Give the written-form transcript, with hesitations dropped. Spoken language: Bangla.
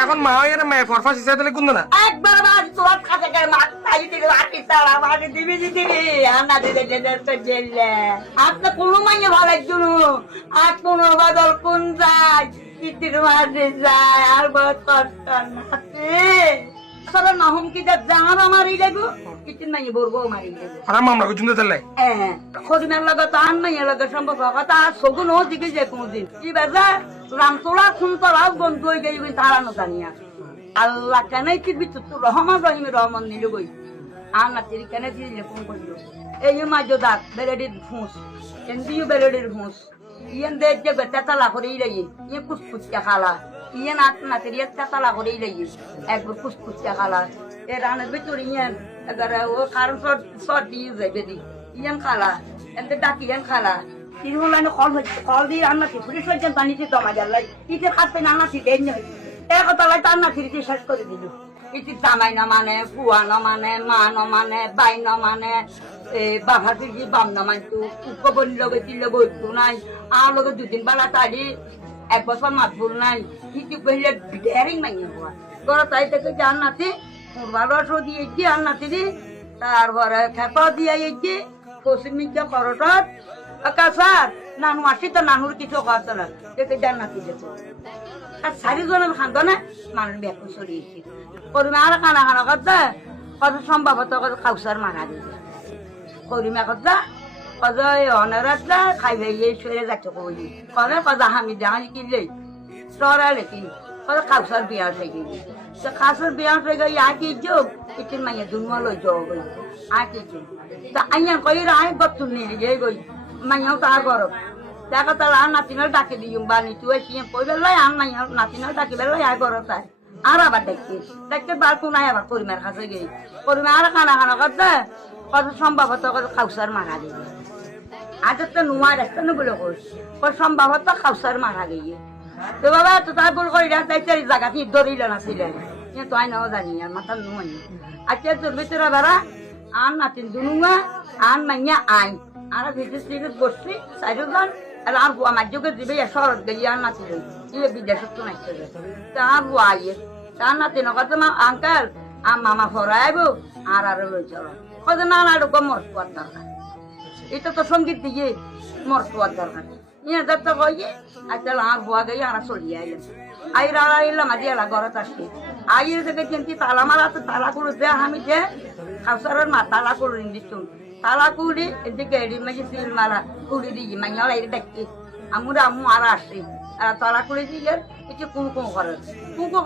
এখন মা এর মেয়ে ফরফাস ইসা দিলে কোন না একবার মার তোর কাছে গেলে মার তাই দিলে আটি তারা মার দিবি আর না দিলে তো জেলে আপনি কোনো মাইয়ে ভালো একজন আর কোন বদল কোন যায় কিতির মাঝে যায় আর বড় কষ্ট নাতে আসলে নহম কি জানা মারি দেবো কিতির মাইয়ে বলবো মারি দেবো আর মামলা কো জুন্দে চলে হ্যাঁ খদিমের লগে তো আন মাইয়ের লগে সম্পর্ক কথা সগুন ও দিকে যে কোনদিন কি বাজা রামতলা খুনতলা বন্ধু হয়ে গেই তারানো জানিয়া আল্লাহ কেন কি বিচ্ছু রহমান রহিমের রহমান নিল গই আর না তিরি কেন দিলে কোন করিল এই মাঝো দাঁত বেলেডির ফুঁস এন্দিও বেলেডির ফুঁস ইয়েন দেখ যে তেতালা করেই রই ইয়ে কুচকুচা খালা ইয়ে নাত না তিরি তেতালা করেই রই একবার কুচকুচা খালা এ রানের ভিতর ইয়েন এবার ও কারণ সর দিয়ে যাবে দি ইয়েন খালা এতে ডাকি ইয়েন খালা তিনগুলো কল হচ্ছে কল দিয়ে রান্না পুলিশ হয়েছেন পানিতে জমা গেল ইটের কাছে রান্না ছিটে একতলায় তার না ফিরিতে শেষ করে দিল ইটির জামাই না মানে ফুয়া না মানে মা না মানে বাই না মানে বাবা ফিরকি বাম না মানতো কবর লগে তিল লগে উঠতো নাই আর লগে দুদিন বেলা তারি এক বছর মাতবুল নাই ইটি কহিলে ডেরিং মাইনে হওয়া তোরা তাই থেকে যে আন্নাতি পূর্বারস দিয়ে এগিয়ে আন্নাতি দি তারপরে খেপা দিয়ে এগিয়ে পশ্চিম মির্জা করটত কাসার নানু আসি তো নানুর কিছু কথা না দেখে জান্নাতি যেত আর চারিজনের খান্দনে মানুষ ব্যাপক সরিয়েছে করিমা আর কানা কানা কথা কত সম্ভবত কাউসার মারা দিয়েছে করিমা কথা কত অনারাত খাইবে সরে যাচ্ছে কই কবে কত হামি দেখা কিনলে সরা লেখি কত কাউসার বিয়া হয়ে গেছে তো কাউসার বিয়া হয়ে গেছে আগে যোগ ইতির মাইয়া দুনমা লই যোগ গই আগে যোগ তা আইয়া কই রায় গতুন নিয়ে যাই গই মাইয়াও তার গরব দেখা তার আর নাতিনাল ডাকে দিই বানি তুই এসে কই বেলাই আর মাইয়া নাতিনাল ডাকে বেলাই আর গরব তাই আর আবার দেখতে বার কোন আবার করিমার কাছে গই করিমা আর কানা কানা করতে কত সম্ভবত কাউসার মারা দিবে আজ তো নুয়ার একটা বলে কই সম্ভবত কাউসার মারা গিয়ে তো বাবা তো তাই বল করি রাস্তায় জায়গা কি ধরিল না ছিলেন তো আই নাও জানি আর মাথা নুয়াই আচ্ছা তোর ভিতরে বেড়া আর নাতিন দুনুঙা আর মাইয়া আই আর বিদেশ থেকে বসছি চারিজন আর বুয়া মাঝে দিবে শরৎ গেলি আর নাতিল ইয়ে বিদেশত তো নাচতে তার বুয়া ইয়ে তার নাতি নকত মা আঙ্কাল আর মামা ফরাইব আর লই চল কত না না রকম মর পাওয়ার দরকার এটা তো সঙ্গীত দিয়ে মর পাওয়ার দরকার ইয়ে যত কইয়ে আচ্ছা আর বুয়া গই আর চলি আইলেন আইর আর আইলাম আজি এলা ঘরত আসি আইর থেকে চিন্তি তালা মারা তো তালা করে দে আমি যে খাওসারের মা তালা করে দিচ্ছ তালা কুড়ি এদিকে এডি মাঝে সিল মারা কুড়ি দিই মাইয়ালা এটা দেখি আমরা আম্মু আর আসছি তালা কুড়ি দিয়ে একটু কুমকুম করে কুমকুম